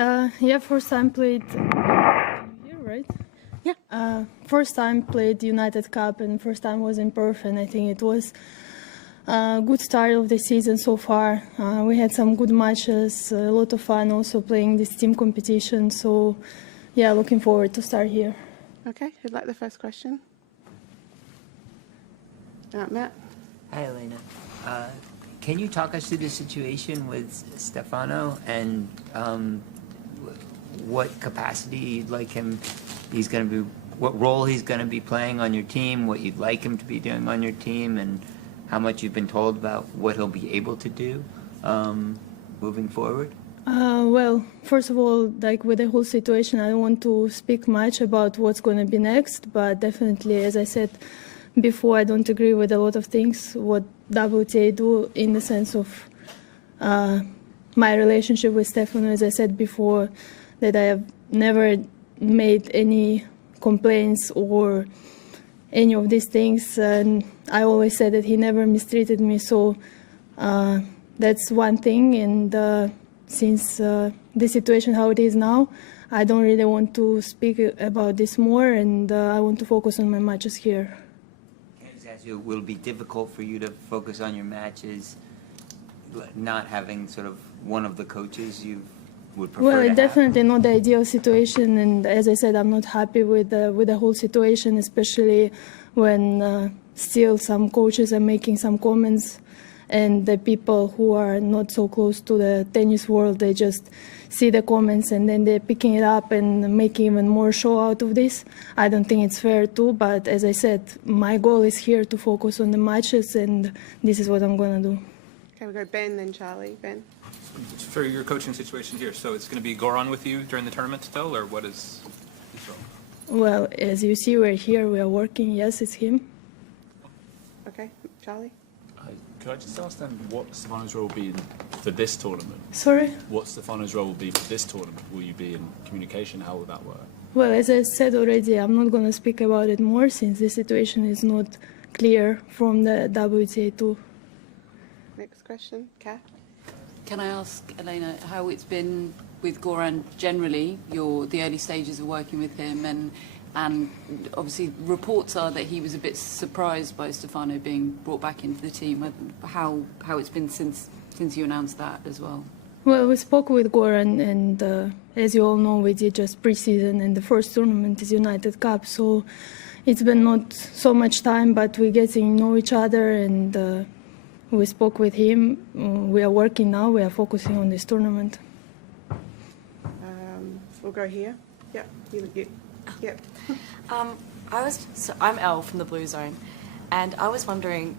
Yeah, first time played here, right? Yeah. First time played United Cup and first time was in Perth, and I think it was a good start of the season so far. We had some good matches, a lot of fun also playing this team competition. So, yeah, looking forward to start here. Okay, who'd like the first question? Matt. Hi, Elena. Can you talk us through the situation with Stefano and what capacity you'd like him, what role he's going to be playing on your team, what you'd like him to be doing on your team, and how much you've been told about what he'll be able to do moving forward? Well, first of all, like with the whole situation, I don't want to speak much about what's going to be next, but definitely, as I said before, I don't agree with a lot of things what WTA do in the sense of my relationship with Stefano. As I said before, that I have never made any complaints or any of these things, and I always said that he never mistreated me, so that's one thing. And since the situation how it is now, I don't really want to speak about this more, and I want to focus on my matches here. Will it be difficult for you to focus on your matches, not having sort of one of the coaches you would prefer to have? Well, it's definitely not the ideal situation, and as I said, I'm not happy with the whole situation, especially when still some coaches are making some comments, and the people who are not so close to the tennis world, they just see the comments and then they're picking it up and making even more show out of this. I don't think it's fair too, but as I said, my goal is here to focus on the matches, and this is what I'm going to do. Okay, we'll go Ben, then Charlie. Ben. For your coaching situation here, so it's going to be Goran with you during the tournament still, or what is his role? Well, as you see, we're here, we are working. Yes, it's him. Okay, Charlie. Could I just ask then what Stefano's role will be for this tournament? Sorry? What Stefano's role will be for this tournament? Will you be in communication? How will that work? Well, as I said already, I'm not going to speak about it more since the situation is not clear from the WTA too. Next question, Kat. Can I ask, Elena, how it's been with Goran generally, the early stages of working with him, and obviously reports are that he was a bit surprised by Stefano being brought back into the team. How it's been since you announced that as well? Well, we spoke with Goran, and as you all know, we did just pre-season, and the first tournament is United Cup, so it's been not so much time, but we're getting to know each other, and we spoke with him. We are working now. We are focusing on this tournament. We'll go here. Yeah, you. Yep. I'm Elle from the Blue Zone, and I was wondering,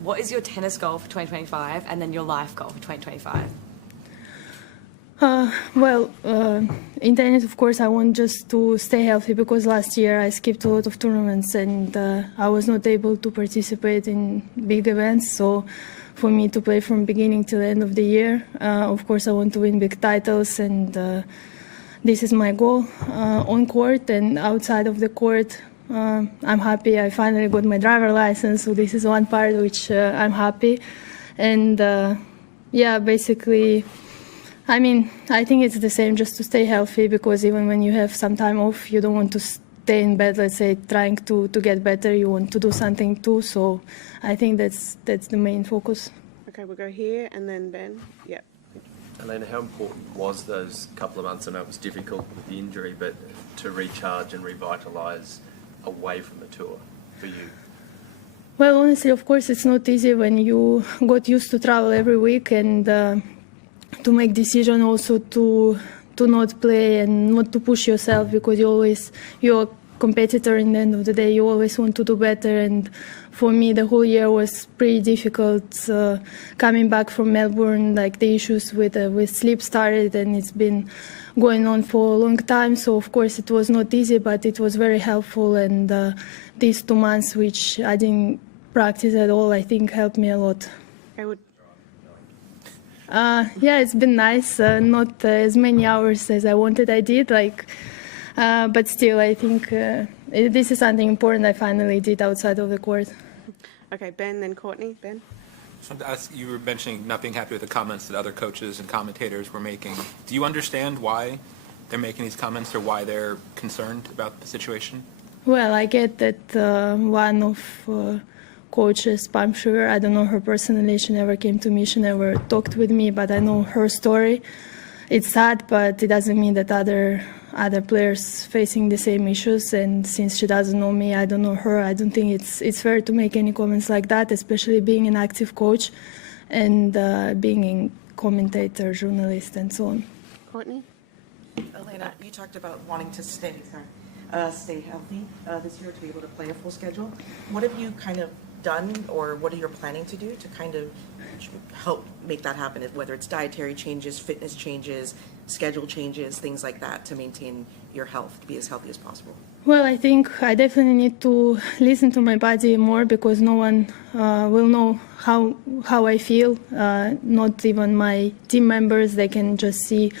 what is your tennis goal for 2025 and then your life goal for 2025? Well, in tennis, of course, I want just to stay healthy because last year I skipped a lot of tournaments and I was not able to participate in big events. So for me to play from beginning to the end of the year, of course, I want to win big titles, and this is my goal on court and outside of the court. I'm happy I finally got my driver license, so this is one part which I'm happy. And yeah, basically, I mean, I think it's the same, just to stay healthy, because even when you have some time off, you don't want to stay in bed, let's say, trying to get better. You want to do something too, so I think that's the main focus. Okay, we'll go here and then Ben. Yep. Elena, how important was those couple of months? I know it was difficult with the injury, but to recharge and revitalise away from the tour for you? Well, honestly, of course, it's not easy when you got used to travel every week, and to make decision also to not play and not to push yourself, because you're a competitor in the end of the day. You always want to do better, and for me the whole year was pretty difficult. Coming back from Melbourne, like the issues with sleep started, and it's been going on for a long time. So of course it was not easy, but it was very helpful, and these 2 months which I didn't practice at all, I think helped me a lot. Yeah, it's been nice. Not as many hours as I wanted. I did, but still, I think this is something important I finally did outside of the court. Okay, Ben, then Courtney. Ben. So to ask, you were mentioning not being happy with the comments that other coaches and commentators were making. Do you understand why they're making these comments or why they're concerned about the situation? Well, I get that one of coaches, Palm Sugar, I don't know her personally, she never came to me, she never talked with me, but I know her story. It's sad, but it doesn't mean that other players facing the same issues, and since she doesn't know me, I don't know her, I don't think it's fair to make any comments like that, especially being an active coach and being a commentator, journalist, and so on. Courtney? Elena, you talked about wanting to stay healthy this year to be able to play a full schedule. What have you kind of done, or what are you planning to do to kind of help make that happen, whether it's dietary changes, fitness changes, schedule changes, things like that, to maintain your health, to be as healthy as possible? Well, I think I definitely need to listen to my body more, because no one will know how I feel, not even my team members. They can just see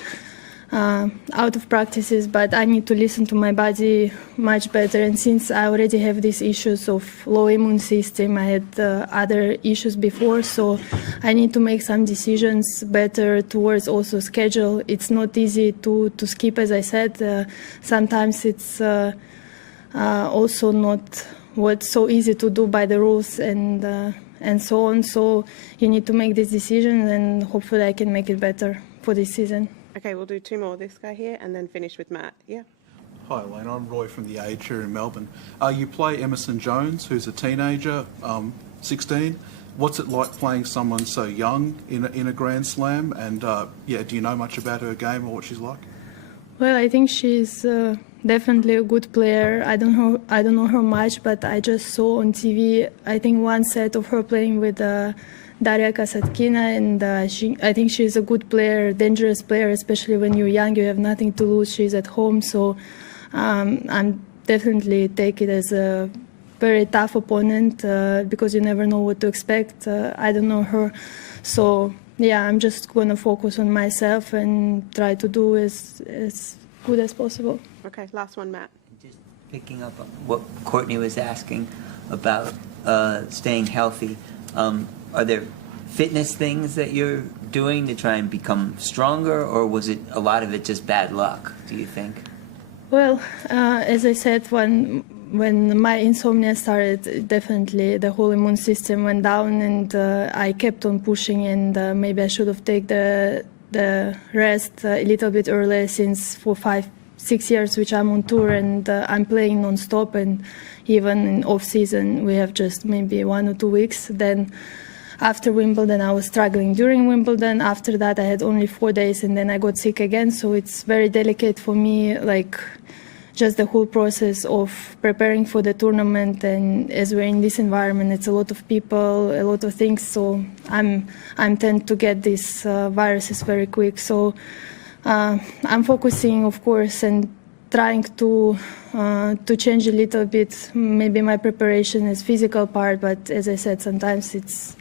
out of practices, but I need to listen to my body much better. And since I already have these issues of low immune system, I had other issues before, so I need to make some decisions better towards also schedule. It's not easy to skip, as I said. Sometimes it's also not what's so easy to do by the rules and so on. So you need to make this decision, and hopefully I can make it better for this season. Okay, we'll do two more. This guy here, and then finish with Matt. Yeah. Hi, Elena. I'm Roy from The Age here in Melbourne. You play Emerson Jones, who's a teenager, 16. What's it like playing someone so young in a Grand Slam? And yeah, do you know much about her game or what she's like? Well, I think she's definitely a good player. I don't know her much, but I just saw on TV, I think, one set of her playing with Kazakhe, and I think she's a good player, dangerous player, especially when you're young, you have nothing to lose. She's at home, so I'm definitely take it as a very tough opponent because you never know what to expect. I don't know her, so yeah, I'm just going to focus on myself and try to do as good as possible. Okay, last one, Matt. Just picking up on what Courtney was asking about staying healthy. Are there fitness things that you're doing to try and become stronger, or was it a lot of it just bad luck, do you think? Well, as I said, when my insomnia started, definitely the whole immune system went down, and I kept on pushing, and maybe I should have taken the rest a little bit earlier, since for 5-6 years which I'm on tour and I'm playing non-stop, and even in off-season we have just maybe 1 or 2 weeks. Then after Wimbledon I was struggling during Wimbledon. After that I had only 4 days, and then I got sick again, so it's very delicate for me, like just the whole process of preparing for the tournament. And as we're in this environment, it's a lot of people, a lot of things, so I'm tend to get these viruses very quick. So I'm focusing, of course, and trying to change a little bit maybe my preparation as physical part, but as I said, sometimes it's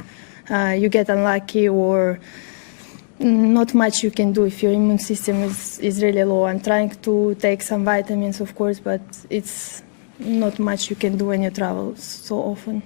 you get unlucky, or not much you can do if your immune system is really low. I'm trying to take some vitamins, of course, but it's not much you can do when you travel so often.